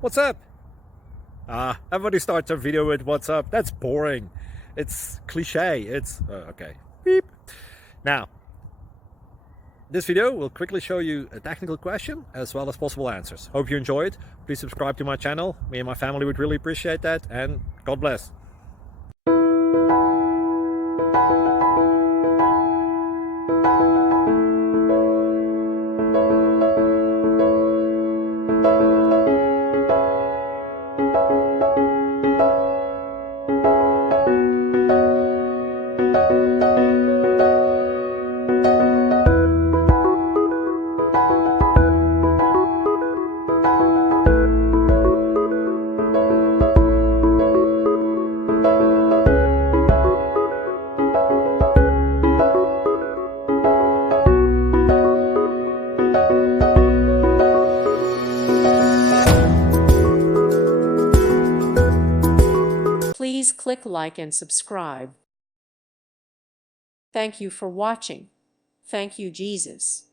What's up? Everybody starts a video with what's up. That's boring. It's cliche. It's okay. Beep. Now, this video will quickly show you a technical question as well as possible answers. Hope you enjoy it. Please subscribe to my channel. Me and my family would really appreciate that, and God bless. Please click like and subscribe. Thank you for watching. Thank you, Jesus.